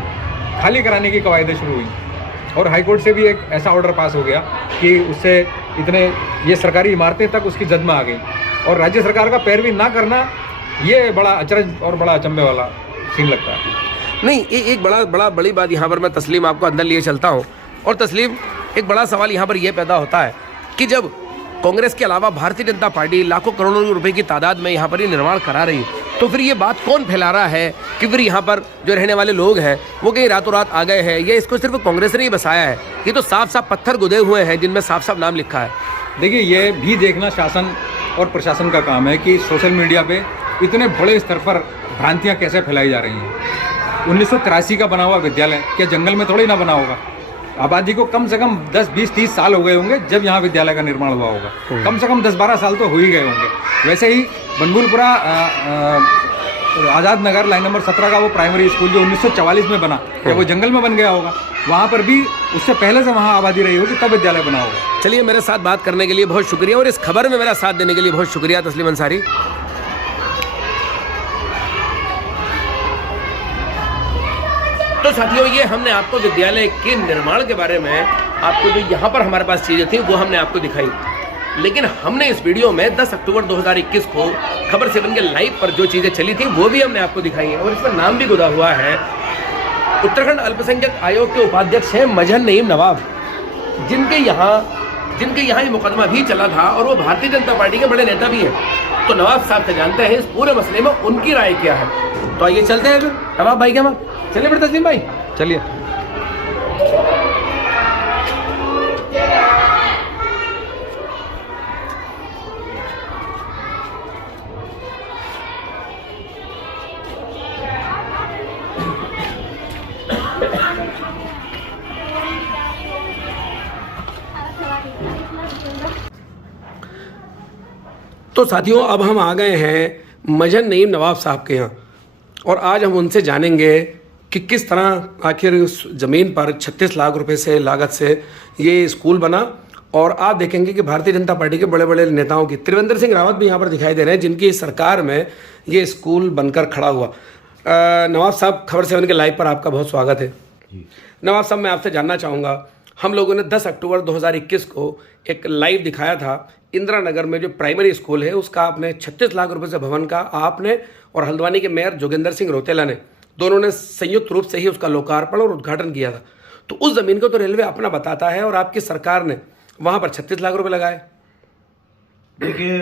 खाली कराने की कवायदें शुरू हुई। और हाईकोर्ट से भी एक ऐसा ऑर्डर पास हो गया कि उससे इतने ये सरकारी इमारतें तक उसकी जद में आ गई। और राज्य सरकार का पैरवी ना करना ये बड़ा अचरज और बड़ा अचंभे वाला सीन लगता है। नहीं, एक बड़ी बात यहाँ पर मैं तस्लीम आपको अंदर लिए चलता हूँ। और तस्लीम, एक बड़ा सवाल यहाँ पर यह पैदा होता है कि जब कांग्रेस के अलावा भारतीय जनता पार्टी लाखों करोड़ों रुपए की तादाद में यहाँ पर ये निर्माण करा रही है, तो फिर ये बात कौन फैला रहा है कि फिर यहाँ पर जो रहने वाले लोग हैं वो कहीं रातों रात आ गए हैं? ये इसको सिर्फ कांग्रेस ने ही बसाया है? ये तो साफ साफ पत्थर गुदे हुए हैं जिनमें साफ साफ नाम लिखा है। देखिए, ये भी देखना शासन और प्रशासन का काम है कि सोशल मीडिया पे इतने बड़े स्तर पर भ्रांतियाँ कैसे फैलाई जा रही हैं। 1983 का बना हुआ विद्यालय क्या जंगल में थोड़ी ना बना होगा? आबादी को कम से कम 10, 20, 30 साल हो गए होंगे जब यहाँ विद्यालय का निर्माण हुआ होगा। कम से कम 10-12 साल तो हो ही गए होंगे। वैसे ही बनभूलपुरा आज़ाद नगर लाइन नंबर 17 का वो प्राइमरी स्कूल जो 1944 में बना, क्या वो जंगल में बन गया होगा? वहाँ पर भी उससे पहले से वहाँ आबादी रही होगी तब विद्यालय बना होगा। चलिए, मेरे साथ बात करने के लिए बहुत शुक्रिया और इस खबर में मेरा साथ देने के लिए बहुत शुक्रिया तस्लीम अंसारी। तो साथियों, ये हमने आपको विद्यालय के निर्माण के बारे में आपको जो यहाँ पर हमारे पास चीज़ें थी वो हमने आपको दिखाई, लेकिन हमने इस वीडियो में 10 अक्टूबर 2021 को खबर 7 के लाइव पर जो चीज़ें चली थी वो भी हमने आपको दिखाई हैं। और इसमें नाम भी गुदा हुआ है। उत्तराखंड अल्पसंख्यक आयोग के उपाध्यक्ष हैं मजहर नईम नवाब, जिनके यहाँ ये मुकदमा भी चला था और वो भारतीय जनता पार्टी के बड़े नेता भी हैं। तो नवाब साहब से जानते हैं इस पूरे मसले में उनकी राय क्या है। तो आइए चलते हैं फिर नवाब भाई के वहाँ। चलिए फिर तस्लीम भाई, चलिए। तो साथियों, अब हम आ गए हैं मजहर नईम नवाब साहब के यहाँ और आज हम उनसे जानेंगे कि किस तरह आखिर उस ज़मीन पर 36 लाख रुपए से लागत से ये स्कूल बना। और आप देखेंगे कि भारतीय जनता पार्टी के बड़े बड़े नेताओं की, त्रिवेंद्र सिंह रावत भी यहाँ पर दिखाई दे रहे हैं, जिनकी सरकार में ये स्कूल बनकर खड़ा हुआ। नवाब साहब, खबर 7 के लाइव पर आपका बहुत स्वागत है। नवाब साहब, मैं आपसे जानना चाहूँगा, हम लोगों ने 10 अक्टूबर 2021 को एक लाइव दिखाया था इंदिरा नगर में जो प्राइमरी स्कूल है उसका आपने 36 लाख रुपए से भवन का आपने और हल्द्वानी के मेयर जोगिंदर सिंह रौतेला ने, दोनों ने संयुक्त रूप से ही उसका लोकार्पण और उद्घाटन किया था। तो उस ज़मीन को तो रेलवे अपना बताता है और आपकी सरकार ने वहाँ पर 36 लाख रुपए लगाए। देखिए,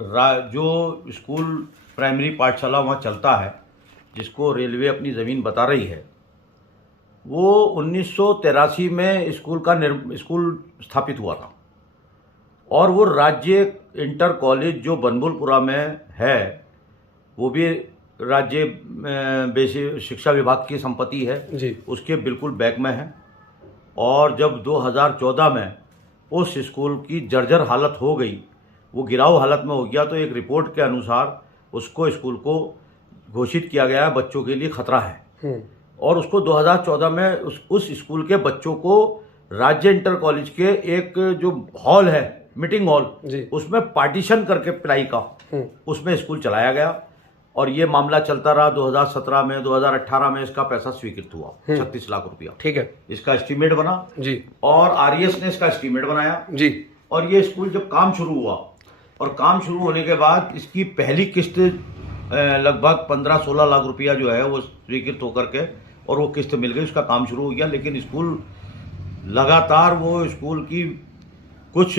जो स्कूल प्राइमरी पाठशाला वहाँ चलता है, जिसको रेलवे अपनी ज़मीन बता रही है, वो 1983 में स्कूल स्थापित हुआ था और वो राज्य इंटर कॉलेज जो बनभूलपुरा में है वो भी राज्य बेसिक शिक्षा विभाग की संपत्ति है जी, उसके बिल्कुल बैक में है। और जब 2014 में उस स्कूल की जर्जर हालत हो गई, वो गिराव हालत में हो गया, तो एक रिपोर्ट के अनुसार उसको स्कूल को घोषित किया गया बच्चों के लिए खतरा है। और उसको 2014 में उस स्कूल के बच्चों को राज्य इंटर कॉलेज के एक जो हॉल है, मीटिंग हॉल, उसमें पार्टीशन करके पढ़ाई का उसमें स्कूल चलाया गया। और ये मामला चलता रहा। 2017 में 2018 में इसका पैसा स्वीकृत हुआ 36 लाख रुपया। ठीक है, इसका एस्टीमेट बना जी और आरईएस ने इसका एस्टीमेट बनाया जी। और ये स्कूल जब काम शुरू हुआ और काम शुरू होने के बाद इसकी पहली किस्त लगभग 15-16 लाख रुपया जो है वो स्वीकृत होकर के और वो किस्त मिल गई, उसका काम शुरू हो गया। लेकिन स्कूल लगातार वो स्कूल की कुछ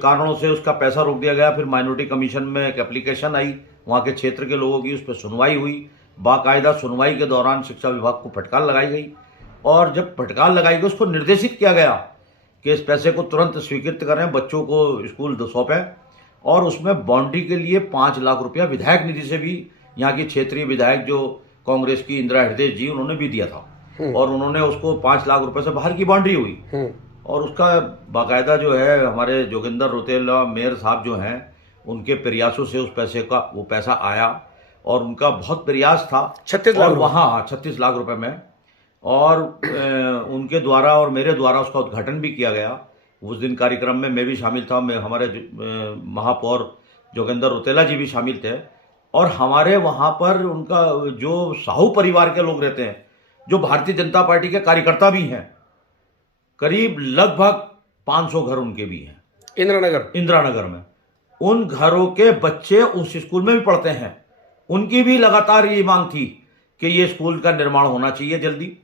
कारणों से उसका पैसा रोक दिया गया। फिर माइनॉरिटी कमीशन में एक एप्लीकेशन आई, वहाँ के क्षेत्र के लोगों की, उस पर सुनवाई हुई। बाकायदा सुनवाई के दौरान शिक्षा विभाग को फटकार लगाई गई और जब फटकार लगाई गई उसको निर्देशित किया गया कि इस पैसे को तुरंत स्वीकृत करें, बच्चों को स्कूल सौंपें। और उसमें बाउंड्री के लिए 5 लाख रुपया विधायक निधि से भी यहाँ की क्षेत्रीय विधायक जो कांग्रेस की इंदिरा हृदय जी, उन्होंने भी दिया था और उन्होंने उसको 5 लाख रुपए से बाहर की बाउंड्री हुई। और उसका बाकायदा जो है हमारे जोगिंदर रौतेला मेयर साहब जो हैं, उनके प्रयासों से उस पैसे का वो पैसा आया और उनका बहुत प्रयास था। 36 लाख वहाँ 36 लाख रुपए में, और उनके द्वारा और मेरे द्वारा उसका उद्घाटन भी किया गया। उस दिन कार्यक्रम में मैं भी शामिल था, मैं हमारे महापौर जोगिंदर रौतेला जी भी शामिल थे। और हमारे वहाँ पर उनका जो साहू परिवार के लोग रहते हैं, जो भारतीय जनता पार्टी के कार्यकर्ता भी हैं, करीब लगभग 500 घर उनके भी हैं इंदिरा नगर में। उन घरों के बच्चे उस स्कूल में भी पढ़ते हैं। उनकी भी लगातार ये मांग थी कि ये स्कूल का निर्माण होना चाहिए जल्दी।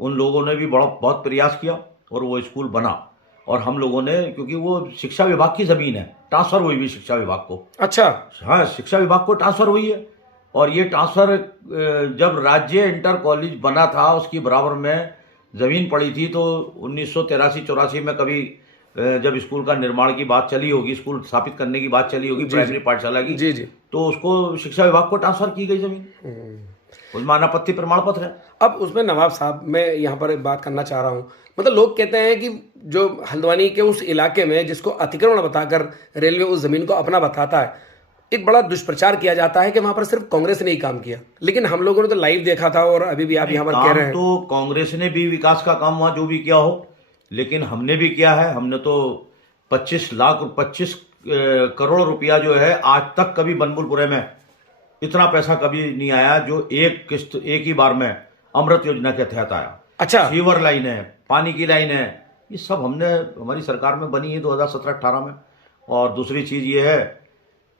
उन लोगों ने भी बहुत प्रयास किया और वो स्कूल बना। और हम लोगों ने, क्योंकि वो शिक्षा विभाग की जमीन है, ट्रांसफर हुई भी शिक्षा विभाग को। अच्छा, हाँ, शिक्षा विभाग को ट्रांसफर हुई है। और ये ट्रांसफर जब राज्य इंटर कॉलेज बना था, उसकी बराबर में जमीन पड़ी थी। तो 1983-84 में कभी जब स्कूल का निर्माण की बात चली होगी, स्कूल स्थापित करने की बात चली होगी प्राइमरी पाठशाला की, जी जी, तो उसको शिक्षा विभाग को ट्रांसफर की गई जमीन। उसमें अनापत्ति प्रमाण पत्र है। अब उसमें नवाब साहब, मैं यहाँ पर एक बात करना चाह रहा हूँ। मतलब लोग कहते हैं कि जो हल्द्वानी के उस इलाके में जिसको अतिक्रमण बताकर रेलवे उस जमीन को अपना बताता है, एक बड़ा दुष्प्रचार किया जाता है कि वहां पर सिर्फ कांग्रेस ने ही काम किया। लेकिन हम लोगों ने तो लाइव देखा था और अभी भी आप यहाँ पर कह रहे हैं। तो कांग्रेस ने भी विकास का काम वहां जो भी किया हो, लेकिन हमने भी किया है। हमने तो 25 करोड़ रुपया जो है, आज तक कभी बनबुलपुरे में इतना पैसा कभी नहीं आया जो एक किस्त एक ही बार में अमृत योजना के तहत आया। अच्छा, सीवर लाइन है, पानी की लाइन है, ये सब हमारी सरकार में बनी है 2017-18 में। और दूसरी चीज ये है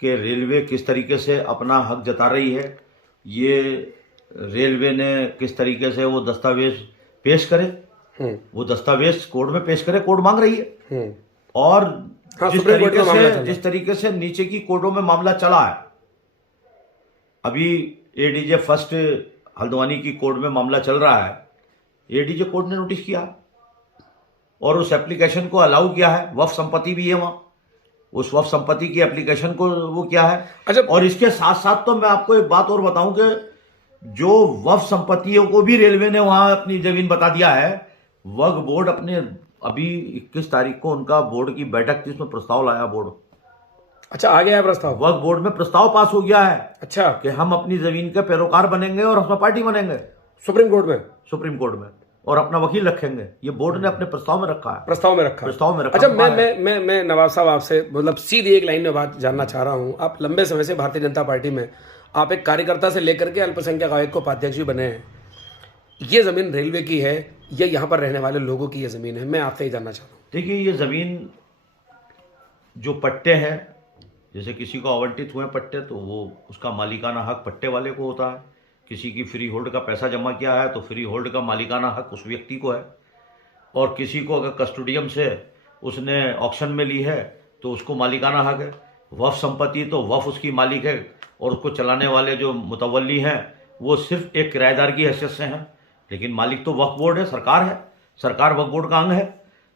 कि रेलवे किस तरीके से अपना हक जता रही है, ये रेलवे ने किस तरीके से वो दस्तावेज पेश करे, वो दस्तावेज कोर्ट में पेश करे, कोर्ट मांग रही है। और जिस तरीके से नीचे की कोर्टों में मामला चला है, अभी एडीजे फर्स्ट हल्द्वानी की कोर्ट में मामला चल रहा है, एडीजे कोर्ट ने नोटिस किया और उस एप्लीकेशन को अलाउ किया है। वक्फ संपत्ति भी है वहां, उस वक्फ संपत्ति की एप्लीकेशन को वो किया है। अच्छा, और इसके साथ साथ तो मैं आपको एक बात और बताऊं कि जो वक्फ संपत्तियों को भी रेलवे ने वहां अपनी जमीन बता दिया है। वक्फ बोर्ड अपने अभी 21 तारीख को उनका बोर्ड की बैठक थी, उसमें प्रस्ताव लाया बोर्ड। अच्छा, आ गया है प्रस्ताव, वक्फ बोर्ड में प्रस्ताव पास हो गया है। अच्छा, कि हम अपनी जमीन के पैरोकार बनेंगे और उसमें पार्टी बनेंगे सुप्रीम कोर्ट में और अपना वकील रखेंगे। ये बोर्ड ने अपने प्रस्ताव में रखा है। प्रस्ताव में रखा। अच्छा, मैं नवाब साहब आपसे मतलब सीधी एक लाइन में बात जानना चाह रहा हूं। आप लंबे समय से भारतीय जनता पार्टी में, आप एक कार्यकर्ता से लेकर के अल्पसंख्यक आयोग को उपाध्यक्ष भी बने हैं। ये जमीन रेलवे की है या यहाँ पर रहने वाले लोगों की ये जमीन है? मैं आपसे ही जानना चाहता हूँ। देखिए, ये जमीन जो पट्टे हैं, जैसे किसी को आवंटित हुए पट्टे, तो वो उसका मालिकाना हक पट्टे वाले को होता है। किसी की फ्री होल्ड का पैसा जमा किया है तो फ्री होल्ड का मालिकाना हक उस व्यक्ति को है। और किसी को अगर कस्टोडियम से उसने ऑक्शन में ली है तो उसको मालिकाना हक है। वक्फ संपत्ति तो वक्फ उसकी मालिक है और उसको चलाने वाले जो मुतवल्ली हैं वो सिर्फ एक किराएदार की हैसियत से हैं, लेकिन मालिक तो वक्फ बोर्ड है, सरकार है। सरकार वक्फ बोर्ड का अंग है।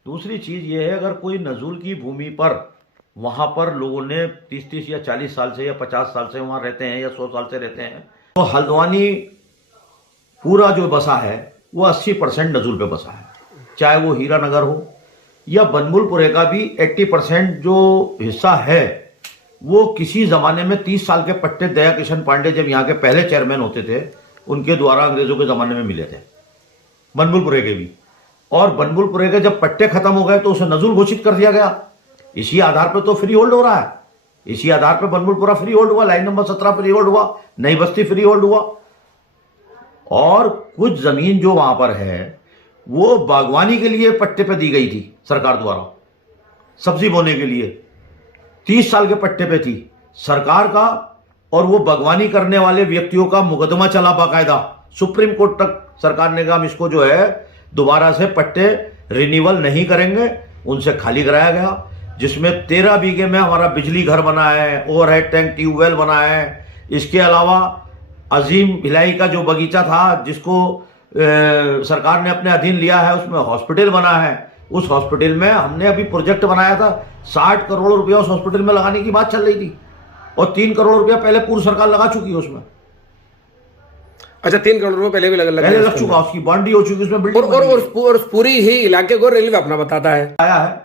दूसरी चीज़ ये है, अगर कोई नजूल की भूमि पर वहाँ पर लोगों ने 30 या 40 साल से या 50 साल से वहाँ रहते हैं या 100 साल से रहते हैं, तो हल्द्वानी पूरा जो बसा है वो 80% नजूल पे बसा है। चाहे वो हीरा नगर हो या बनबुलपुरे का भी 80% जो हिस्सा है वो किसी ज़माने में 30 साल के पट्टे दया किशन पांडे जब यहाँ के पहले चेयरमैन होते थे उनके द्वारा अंग्रेजों के ज़माने में मिले थे, बनबुलपुरे के भी। और बनबुलपुरे के जब पट्टे खत्म हो गए तो उसे नजूल घोषित कर दिया गया। इसी आधार पर तो फ्री होल्ड हो रहा है, इसी आधार पर बनबुलपुरा फ्री होल्ड हुआ, लाइन नंबर 17 फ्री होल्ड हुआ, नई बस्ती फ्री होल्ड हुआ। और कुछ जमीन जो वहां पर है वो बागवानी के लिए पट्टे पे दी गई थी सरकार द्वारा, सब्जी बोने के लिए 30 साल के पट्टे पे थी सरकार का और वो बागवानी करने वाले व्यक्तियों का मुकदमा चला बाकायदा सुप्रीम कोर्ट तक। सरकार ने कहा हम इसको जो है दोबारा से पट्टे रिन्यूअल नहीं करेंगे, उनसे खाली कराया गया, जिसमें 13 बीघे में हमारा बिजली घर बना है, ओवरहेड टैंक ट्यूबवेल बना है। इसके अलावा अजीम भिलाई का जो बगीचा था जिसको सरकार ने अपने अधीन लिया है, उसमें हॉस्पिटल बना है। उस हॉस्पिटल में हमने अभी प्रोजेक्ट बनाया था, 60 करोड़ रुपया उस हॉस्पिटल में लगाने की बात चल रही थी और 3 करोड़ रुपया पहले पूर्व सरकार लगा चुकी है उसमें। अच्छा, 3 करोड़ रुपए पहले भी लग चुका, उसकी बॉन्ड ही हो चुकी, उसमें बिल्डिंग और पूरी ही इलाके को रेलवे अपना बताता है। आया है,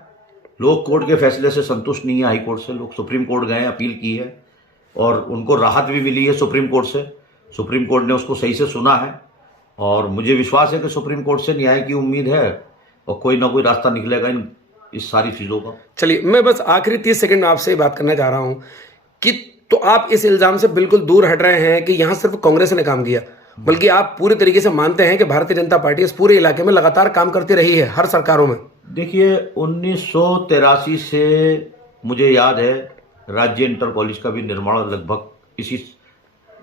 लोग कोर्ट के फैसले से संतुष्ट नहीं है, हाई कोर्ट से लोग सुप्रीम कोर्ट गए, अपील की है और उनको राहत भी मिली है सुप्रीम कोर्ट से। सुप्रीम कोर्ट ने उसको सही से सुना है और मुझे विश्वास है कि सुप्रीम कोर्ट से न्याय की उम्मीद है और कोई ना कोई रास्ता निकलेगा इस सारी चीज़ों का। चलिए, मैं बस आखिरी 30 सेकंड में आपसे बात करना चाह रहा हूं कि तो आप इस इल्जाम से बिल्कुल दूर हट रहे हैं कि यहां सिर्फ कांग्रेस ने काम किया, बल्कि आप पूरी तरीके से मानते हैं कि भारतीय जनता पार्टी इस पूरे इलाके में लगातार काम करती रही है हर सरकारों में। देखिए, 1983 से मुझे याद है राज्य इंटर कॉलेज का भी निर्माण लगभग इसी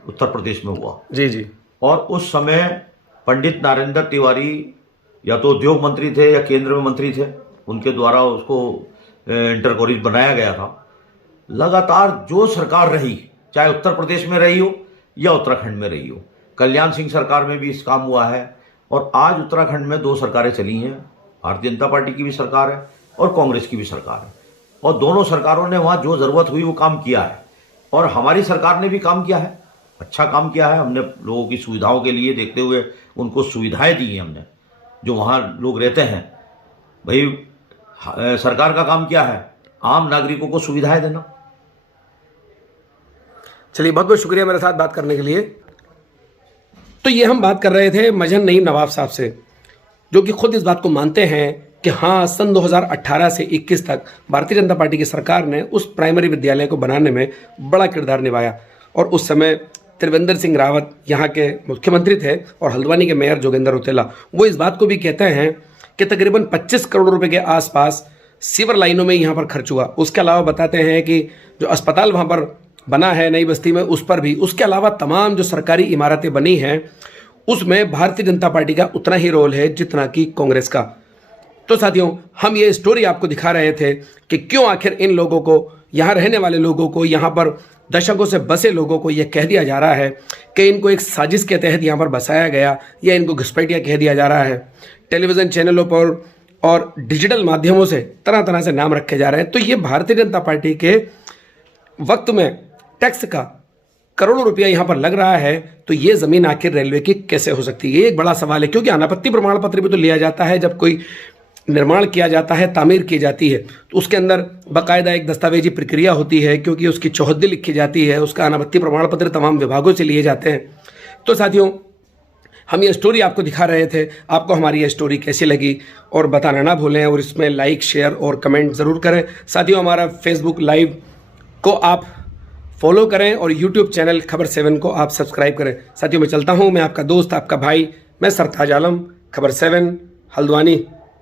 उत्तर प्रदेश में हुआ। जी जी। और उस समय पंडित नरेंद्र तिवारी या तो उद्योग मंत्री थे या केंद्र में मंत्री थे, उनके द्वारा उसको इंटर कॉलेज बनाया गया था। लगातार जो सरकार रही, चाहे उत्तर प्रदेश में रही हो या उत्तराखंड में रही हो, कल्याण सिंह सरकार में भी इस काम हुआ है और आज उत्तराखंड में 2 सरकारें चली हैं, भारतीय जनता पार्टी की भी सरकार है और कांग्रेस की भी सरकार है, और दोनों सरकारों ने वहाँ जो ज़रूरत हुई वो काम किया है और हमारी सरकार ने भी काम किया है, अच्छा काम किया है। हमने लोगों की सुविधाओं के लिए देखते हुए उनको सुविधाएं दी हैं हमने, जो वहाँ लोग रहते हैं। भाई सरकार का काम क्या है? आम नागरिकों को सुविधाएं देना। चलिए, बहुत बहुत शुक्रिया मेरे साथ बात करने के लिए। तो ये हम बात कर रहे थे मजहन नईम नवाब साहब से, जो कि खुद इस बात को मानते हैं कि हाँ, सन 2018 से 21 तक भारतीय जनता पार्टी की सरकार ने उस प्राइमरी विद्यालय को बनाने में बड़ा किरदार निभाया और उस समय त्रिवेंद्र सिंह रावत यहाँ के मुख्यमंत्री थे और हल्द्वानी के मेयर जोगेंद्र रौतेला वो इस बात को भी कहते हैं कि तकरीबन 25 करोड़ रुपए के आसपास सीवर लाइनों में यहाँ पर खर्च हुआ। उसके अलावा बताते हैं कि जो अस्पताल वहाँ पर बना है नई बस्ती में, उस पर भी, उसके अलावा तमाम जो सरकारी इमारतें बनी हैं उसमें भारतीय जनता पार्टी का उतना ही रोल है जितना कि कांग्रेस का। तो साथियों, हम ये स्टोरी आपको दिखा रहे थे कि क्यों आखिर इन लोगों को, यहाँ रहने वाले लोगों को, यहाँ पर दशकों से बसे लोगों को यह कह दिया जा रहा है कि इनको एक साजिश के तहत यहाँ पर बसाया गया या इनको घुसपैठिया कह दिया जा रहा है। टेलीविज़न चैनलों पर और डिजिटल माध्यमों से तरह तरह से नाम रखे जा रहे हैं। तो ये भारतीय जनता पार्टी के वक्त में टैक्स का करोड़ों रुपया यहाँ पर लग रहा है, तो ये ज़मीन आखिर रेलवे की कैसे हो सकती है? ये एक बड़ा सवाल है, क्योंकि अनापत्ति प्रमाण पत्र भी तो लिया जाता है जब कोई निर्माण किया जाता है, तामीर की जाती है, तो उसके अंदर बाकायदा एक दस्तावेजी प्रक्रिया होती है, क्योंकि उसकी चौहद्दी लिखी जाती है, उसका अनापत्ति प्रमाण पत्र तमाम विभागों से लिए जाते हैं। तो साथियों, हम ये स्टोरी आपको दिखा रहे थे। आपको हमारी ये स्टोरी कैसी लगी और बताना ना भूलें और इसमें लाइक, शेयर और कमेंट ज़रूर करें। साथियों, हमारा फेसबुक लाइव को आप फॉलो करें और यूट्यूब चैनल खबर 7 को आप सब्सक्राइब करें। साथियों, मैं चलता हूँ। मैं आपका दोस्त, आपका भाई, मैं सरताज आलम, खबर 7 हल्द्वानी।